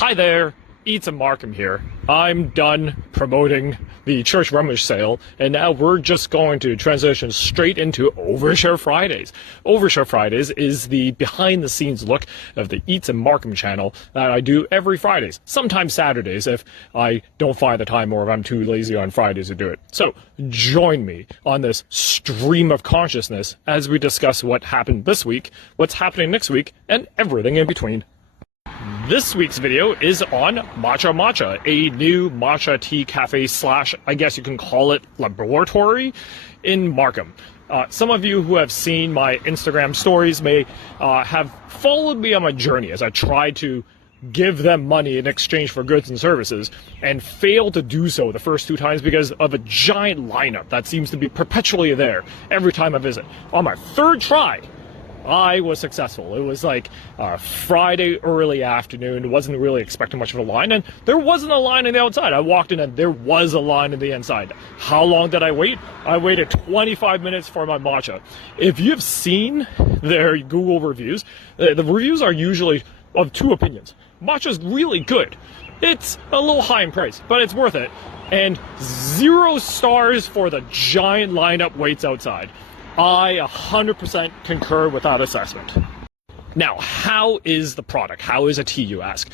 Hi there, Eats and Markham here. I'm done promoting the church rummage sale, and now we're just going to transition straight into Overshare Fridays. Overshare Fridays is the behind-the-scenes look of the Eats and Markham channel that I do every Fridays, sometimes Saturdays if I don't find the time or if I'm too lazy on Fridays to do it. So join me on this stream of consciousness as we discuss what happened this week, what's happening next week, and everything in between. This week's video is on Matcha Matcha, a new matcha tea cafe slash, I guess you can call it, laboratory in Markham. Some of you who have seen my Instagram stories may have followed me on my journey as I tried to give them money in exchange for goods and services and failed to do so the first two times because of a giant lineup that seems to be perpetually there every time I visit. On my third try, I was successful. It was like Friday early afternoon. Wasn't really expecting much of a line, and there wasn't a line on the outside. I walked in and there was a line on the inside. How long did I wait? I waited 25 minutes for my matcha. If you've seen their Google reviews, the reviews are usually of two opinions. Matcha's really good. It's a little high in price, but it's worth it. And 0 stars for the giant lineup waits outside. I 100% concur with that assessment. Now, how is the product? How is a tea, you ask?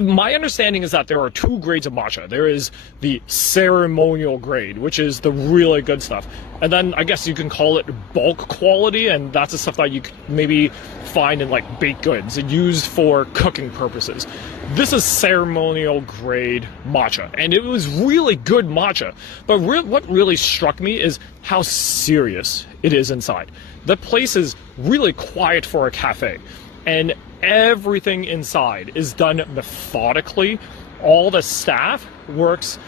My understanding is that there are two grades of matcha. There is the ceremonial grade, which is the really good stuff. And then I guess you can call it bulk quality, and that's the stuff that you can maybe find in like baked goods and used for cooking purposes. This is ceremonial grade matcha, and it was really good matcha. But what really struck me is how serious it is inside. The place is really quiet for a cafe, and everything inside is done methodically. All the staff works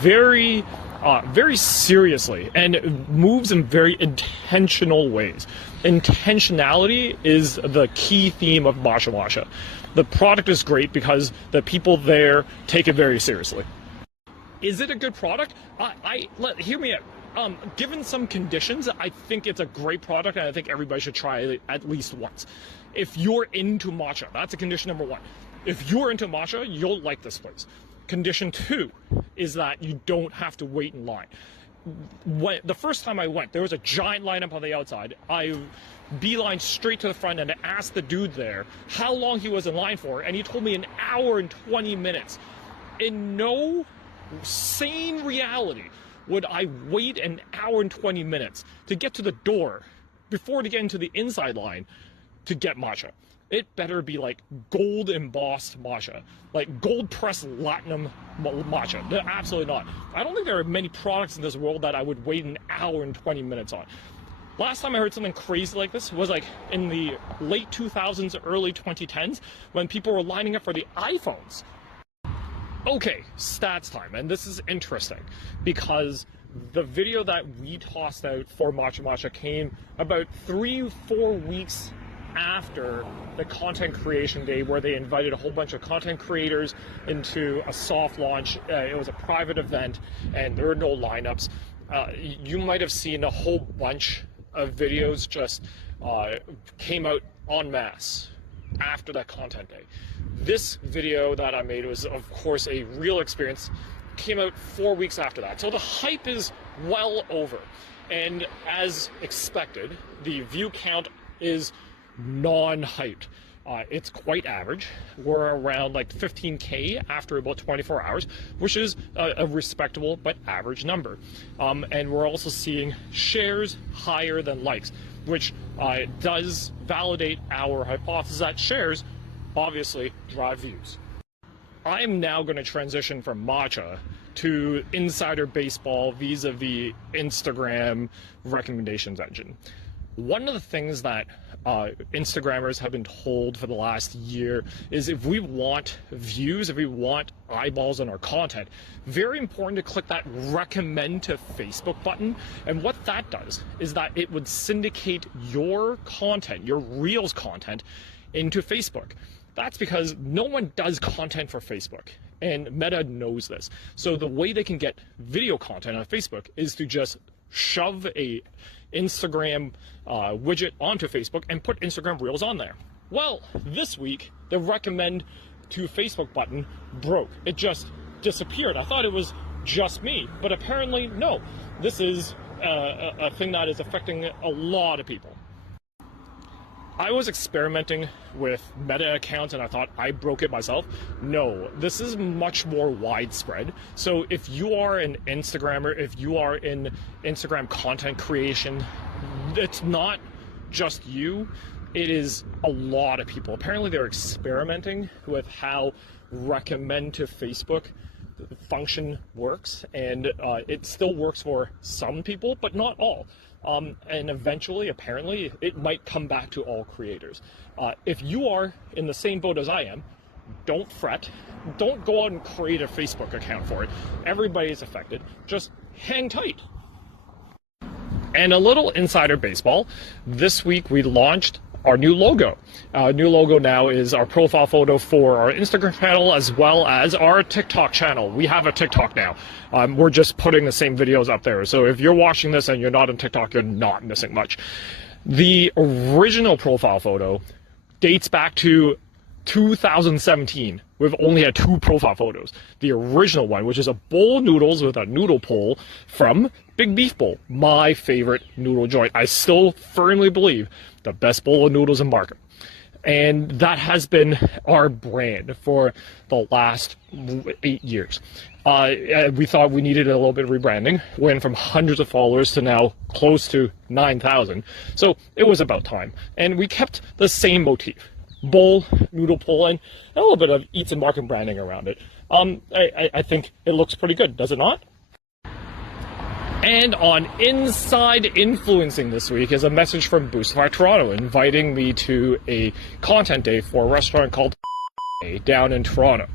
very seriously and moves in very intentional ways. Intentionality is the key theme of Matcha Matcha. The product is great because the people there take it very seriously. Is it a good product? Hear me out. Given some conditions, I think it's a great product, and I think everybody should try it at least once. If you're into matcha, that's a condition number one. If you're into matcha, you'll like this place. Condition two is that you don't have to wait in line. The first time I went, there was a giant lineup on the outside. I beelined straight to the front and asked the dude there how long he was in line for, and he told me an hour and 20 minutes. In no sane reality would I wait an hour and 20 minutes to get to the door before to get into the inside line to get matcha. It better be like gold embossed matcha, like gold pressed platinum matcha. No, absolutely not. I don't think there are many products in this world that I would wait an hour and 20 minutes on. Last time I heard something crazy like this was like in the late 2000s, early 2010s, when people were lining up for the iPhones. Okay, stats time, and this is interesting because the video that we tossed out for Matcha Matcha came about 3-4 weeks after the content creation day, where they invited a whole bunch of content creators into a soft launch. It was a private event and there were no lineups. You might have seen a whole bunch of videos just came out en masse after that content day. This video that I made was, of course, a real experience. Came out 4 weeks after that. So the hype is well over. And as expected, the view count is non-hyped. It's quite average. We're around like 15K after about 24 hours, which is a respectable but average number. And we're also seeing shares higher than likes, which does validate our hypothesis that shares obviously drive views. I'm now going to transition from matcha to insider baseball vis-a-vis Instagram recommendations engine. One of the things that Instagrammers have been told for the last year is if we want views, if we want eyeballs on our content, very important to click that recommend to Facebook button. And what that does is that it would syndicate your content, your Reels content, into Facebook. That's because no one does content for Facebook, and Meta knows this. So the way they can get video content on Facebook is to just shove a Instagram widget onto Facebook and put Instagram Reels on there. Well, this week, the recommend to Facebook button broke. It just disappeared. I thought it was just me, but apparently no. This is a thing that is affecting a lot of people. I was experimenting with Meta accounts and I thought I broke it myself. No, this is much more widespread. So if you are an Instagrammer, if you are in Instagram content creation, it's not just you, it is a lot of people. Apparently they're experimenting with how recommend to Facebook function works, and it still works for some people, but not all. And eventually, apparently, it might come back to all creators. If you are in the same boat as I am, don't fret. Don't go out and create a Facebook account for it. Everybody is affected. Just hang tight. And a little insider baseball. This week we launched our new logo. New logo now is our profile photo for our Instagram channel as well as our TikTok channel. We have a TikTok now. We're just putting the same videos up there. So if you're watching this and you're not on TikTok, you're not missing much. The original profile photo dates back to 2017. We've only had 2 profile photos. The original one, which is a bowl of noodles with a noodle pole from Big Beef Bowl, my favorite noodle joint. I still firmly believe the best bowl of noodles in Markham. And that has been our brand for the last 8 years. We thought we needed a little bit of rebranding. Went from hundreds of followers to now close to 9,000. So it was about time. And we kept the same motif. Bowl, noodle pull, and a little bit of Eats and Markham branding around it. I think it looks pretty good, does it not? And on Inside Influencing this week is a message from Boostify Toronto inviting me to a content day for a restaurant called down in Toronto.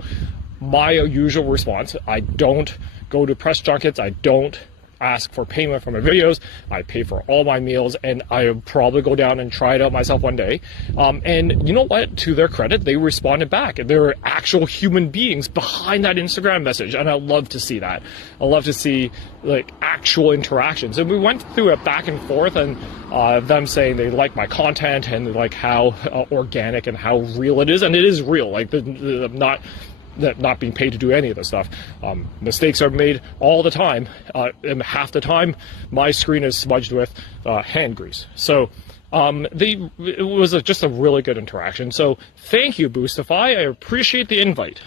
My usual response, I don't go to press junkets, I don't ask for payment for my videos, I pay for all my meals, and I'll probably go down and try it out myself one day. And you know what, to their credit, they responded back. There are actual human beings behind that Instagram message, and I love to see that. I love to see like actual interactions. And we went through it back and forth, and them saying they like my content and they like how organic and how real it is, and it is real. Like not being paid to do any of this stuff. Mistakes are made all the time, and half the time my screen is smudged with hand grease. So it was just a really good interaction. So thank you, Boostify. I appreciate the invite.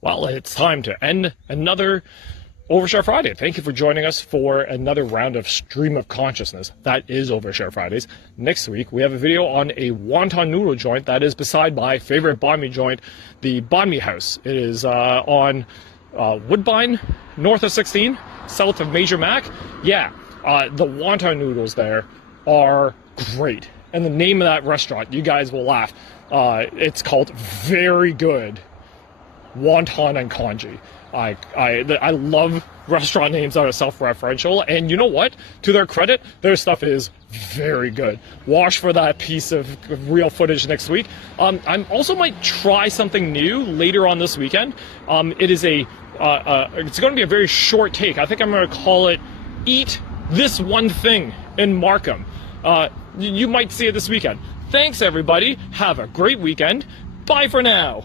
Well, it's time to end another Overshare Friday. Thank you for joining us for another round of Stream of Consciousness. That is Overshare Fridays. Next week, we have a video on a wonton noodle joint that is beside my favorite banh mi joint, the Banh Mi House. It is on Woodbine, north of 16, south of Major Mac. Yeah, the wonton noodles there are great. And the name of that restaurant, you guys will laugh. It's called Very Good Wonton and Congee. I love restaurant names that are self-referential, and you know what? To their credit, their stuff is very good. Watch for that piece of real footage next week. I also might try something new later on this weekend. It is it's going to be a very short take. I think I'm going to call it "Eat This One Thing in Markham." You might see it this weekend. Thanks, everybody. Have a great weekend. Bye for now.